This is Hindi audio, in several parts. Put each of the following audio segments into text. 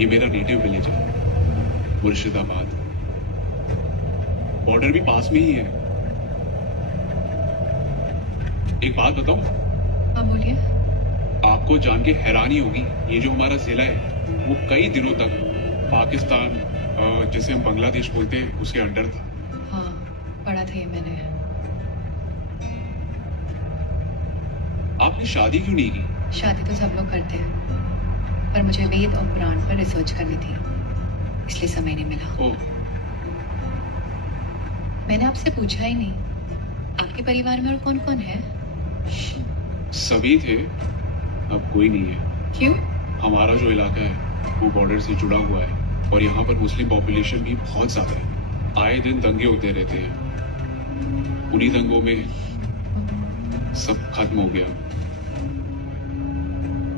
ये मेरा नेटिव विलेज है, मुर्शिदाबाद। बॉर्डर भी पास में ही है। एक बात बताऊं? हाँ बोलिए। आपको जान के हैरानी होगी, ये जो हमारा जिला है वो कई दिनों तक पाकिस्तान, जैसे हम बांग्लादेश बोलते हैं, उसके अंडर था। हाँ पढ़ा था ये मैंने। आपने शादी क्यों नहीं की? शादी तो सब लोग करते हैं, पर मुझे वेद और कुरान पर रिसर्च करनी थी, इसलिए समय नहीं मिला। ओह, मैंने आपसे पूछा ही नहीं, आपके परिवार में और कौन कौन है? सभी थे, अब कोई नहीं है। क्यों? हमारा जो इलाका है वो बॉर्डर से जुड़ा हुआ है और यहाँ पर मुस्लिम पॉपुलेशन भी बहुत ज्यादा है। आए दिन दंगे होते रहते हैं, उन्हीं दंगों में सब खत्म हो गया।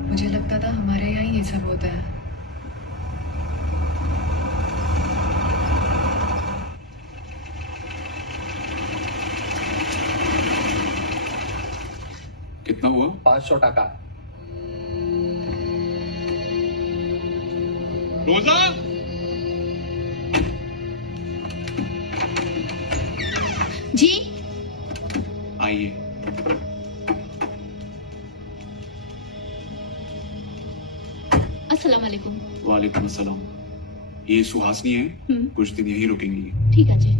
मुझे लगता था हमारे यहाँ ये सब होता है। कितना हुआ? 500 टाका। रोजा, जी आइए। अस्सलाम वालेकुम। वालेकुम अस्सलाम। ये सुहासनी है, कुछ दिन यहीं रुकेंगी। ठीक है जी।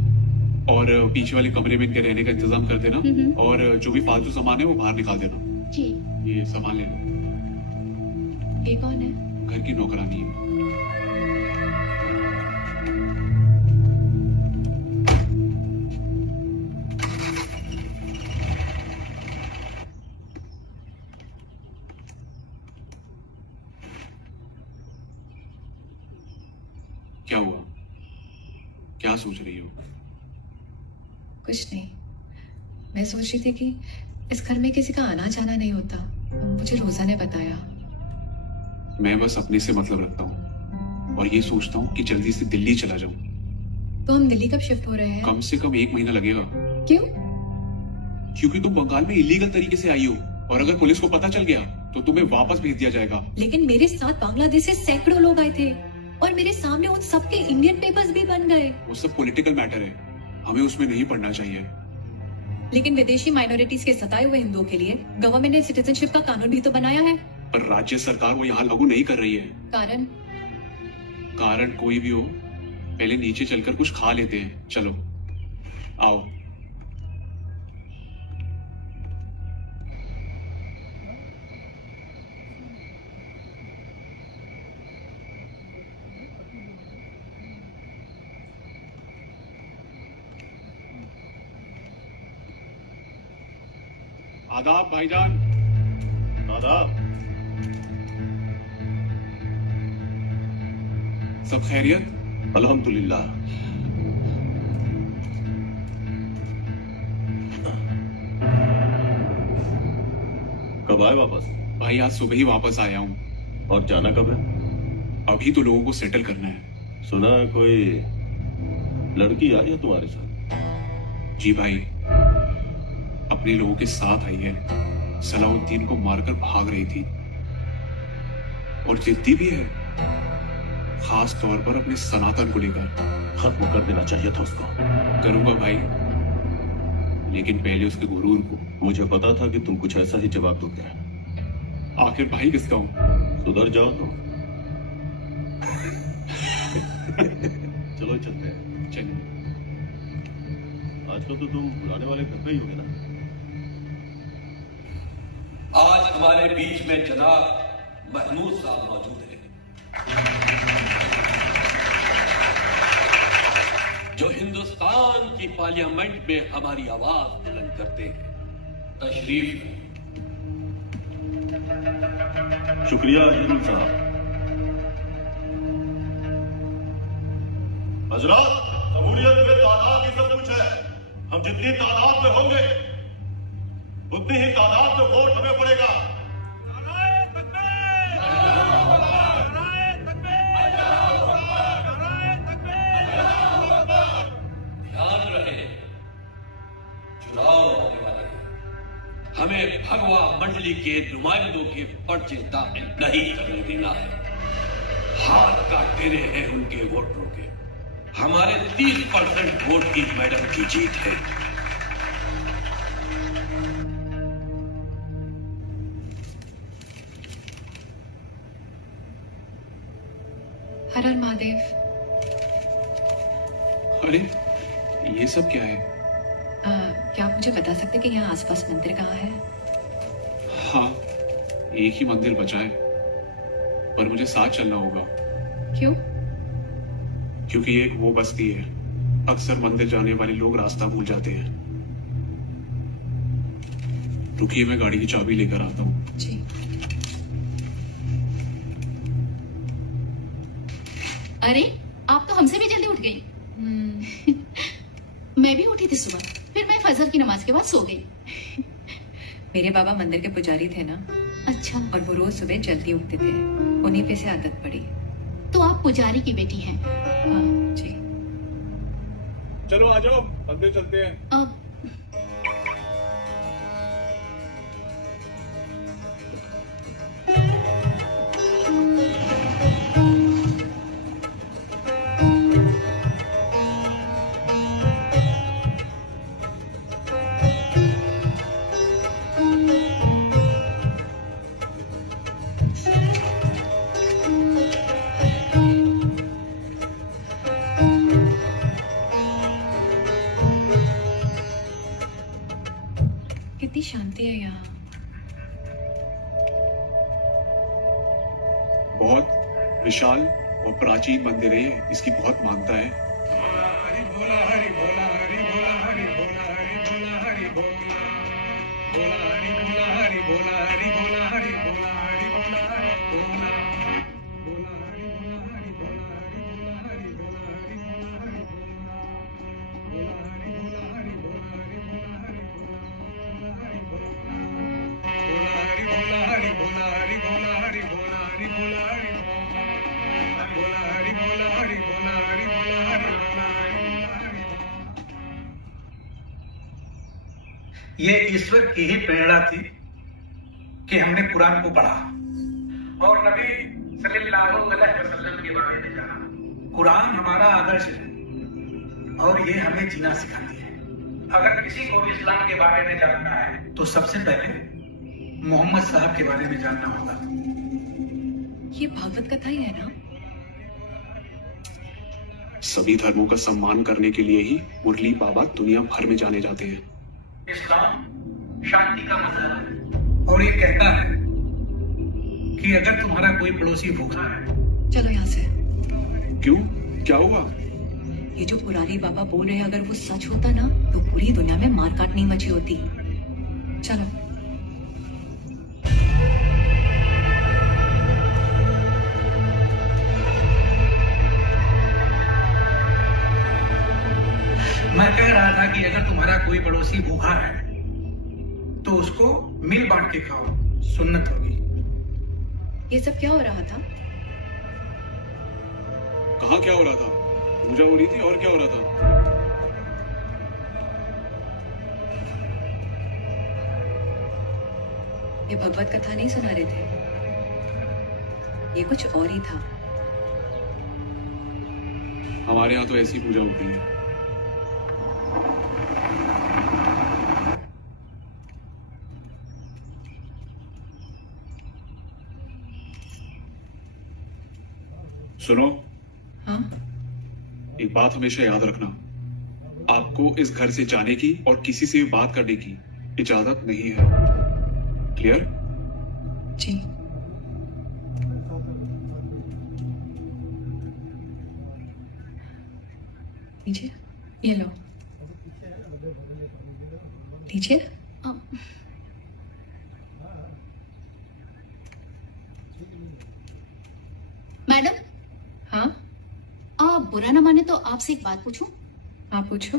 और पीछे वाले कमरे में इनके रहने का इंतजाम कर देना और जो भी फालतू सामान है वो बाहर निकाल देना। जी। ये सामान ले लो। ये कौन है? घर की नौकरानी है। क्या हुआ? क्या सोच रही हो? कुछ नहीं, मैं सोच रही थी कि इस घर में किसी का आना जाना नहीं होता। मुझे रोजा ने बताया। मैं बस अपने से मतलब रखता हूँ और ये सोचता हूँ कि जल्दी से दिल्ली चला जाऊं। तो हम दिल्ली कब शिफ्ट हो रहे हैं? कम से कम 1 महीना लगेगा। क्यों? क्योंकि तुम बंगाल में इलीगल तरीके से आई हो और अगर पुलिस को पता चल गया तो तुम्हें वापस भेज दिया जाएगा। लेकिन मेरे साथ बांग्लादेश से सैकड़ों लोग आए थे और मेरे सामने उन सबके इंडियन पेपर्स भी बन गए। वो सब पॉलिटिकल मैटर है, हमें उसमें नहीं पढ़ना चाहिए। लेकिन विदेशी माइनॉरिटीज के सताए हुए हिंदुओं के लिए गवर्नमेंट ने सिटीजनशिप का कानून भी तो बनाया है। पर राज्य सरकार वो यहाँ लागू नहीं कर रही है। कारण? कारण कोई भी हो, पहले नीचे चलकर कुछ खा लेते हैं। चलो आओ। आदाब भाईजान। आदाब। सब खैरियत? अल्हम्दुलिल्लाह। कब आए वापस? भाई आज सुबह ही वापस आया हूँ। और जाना कब है? अभी तो लोगों को सेटल करना है। सुना है कोई लड़की आई है तुम्हारे साथ? जी भाई, अपने लोगों के साथ आई है। सलाउद्दीन को मारकर भाग रही थी और जिद्दी भी है, खास तौर पर अपने सनातन को लेकर। खत्म कर देना चाहिए था उसको। करूंगा भाई, लेकिन पहले उसके गुरूर को। मुझे पता था कि तुम कुछ ऐसा ही जवाब दोगे। आखिर भाई किसका हूं? सुधर जाओ तुम। चलो चलते हैं। चलिए। आजकल तो तुम पुराने वाले घर पे ही होगे ना? आज हमारे बीच में जनाब महमूद साहब मौजूद हैं, जो हिंदुस्तान की पार्लियामेंट में हमारी आवाज बुलंद करते हैं। तशरीफ। शुक्रिया अजरुल साहब। हजरत, जमहूरियत में तादाद ही सब कुछ है। हम जितनी तादाद में होंगे उतनी ही तादाद में वोट हमें पड़ेगा। ध्यान रहे, चुनाव होने वाले हैं। हमें भगवा मंडली के नुमाइंदों के पर्चे दाखिल नहीं करने देना है। हाथ काटते रहे हैं उनके वोटरों के। हमारे 30% वोट की मैडम की जीत है। हर हर महादेव। अरे ये सब क्या है? क्या आप मुझे बता सकते कि यहाँ आसपास मंदिर कहाँ है? हाँ, एक ही मंदिर बचा है, पर मुझे साथ चलना होगा। क्यों? क्योंकि एक वो बस्ती है, अक्सर मंदिर जाने वाले लोग रास्ता भूल जाते हैं। रुकिए, मैं गाड़ी की चाबी लेकर आता हूँ। जी। अरे आप तो हमसे भी जल्दी उठ गई। मैं भी उठी थी सुबह, फिर मैं फजर की नमाज के बाद सो गई। मेरे बाबा मंदिर के पुजारी थे ना, अच्छा, और वो रोज सुबह जल्दी उठते थे, उन्हीं पे से आदत पड़ी। तो आप पुजारी की बेटी हैं। हाँ जी। चलो आ जाओ, मंदिर चलते हैं। अब कितनी शांति है यहाँ। बहुत विशाल और प्राचीन मंदिर है ये, इसकी बहुत मान्यता है। हरि भोला हरि भोला हरि भोला हरि भोला हरि भोला हरि भोला भोला हरि भोला हरि भोला हरि भोला हरि भोला हरि भोला हरि भोला भोला हरि भोला हरि भोला हरि भोला हरि भोला हरि भोला हरि भोला हरि भोला हरि भोला हरि भोला हरि भोला हरि भोला हरि भोला हरि भोला हरि भोला हरि भोला हरि भोला हरि भोला हरि भोला हरि भोला। ये ईश्वर की ही प्रेरणा थी कि हमने कुरान को पढ़ा और नबी सल्लल्लाहु अलैहि वसल्लम के बारे में जाना। कुरान हमारा आदर्श है और ये हमें जीना सिखाती है। अगर किसी को भी इस्लाम के बारे में जानना है तो सबसे पहले मोहम्मद साहब के बारे में जानना होगा। ये भागवत कथा ही है ना? सभी धर्मों का सम्मान करने के लिए ही मुरली बाबा दुनिया भर में जाने जाते हैं। इस्लाम शांति का मजहब है और ये कहता है कि अगर तुम्हारा कोई पड़ोसी भूखा है। चलो यहाँ से। क्यों, क्या हुआ? ये जो पुरारी बाबा बोल रहे हैं, अगर वो सच होता ना तो पूरी दुनिया में मारकाट नहीं मची होती। चलो। मैं कह रहा था कि अगर तुम्हारा कोई पड़ोसी भूखा है तो उसको मिल बांट के खाओ, सुन्नत होगी। ये सब क्या हो रहा था? कहाँ क्या हो रहा था? पूजा हो रही थी, और क्या हो रहा था? ये भगवत कथा नहीं सुना रहे थे, ये कुछ और ही था। हमारे यहाँ तो ऐसी पूजा होती है। सुनो, हाँ? एक बात हमेशा याद रखना, आपको इस घर से जाने की और किसी से भी बात करने की इजाजत नहीं है। क्लियर? जी। लीजिए, ये लो, लीजिए। अब मैडम, हाँ? आप बुरा ना माने तो आपसे एक बात पूछूं? आप पूछो।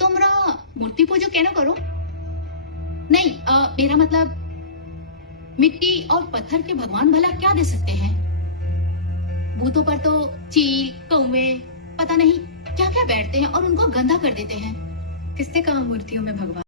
तुमरा मूर्ति पूजो कहना करो। नहीं, मेरा मतलब मिट्टी और पत्थर के भगवान भला क्या दे सकते हैं? भूतों पर तो चील, कौवे, पता नहीं क्या क्या बैठते हैं और उनको गंदा कर देते हैं। किसने कहा मूर्तियों में भगवान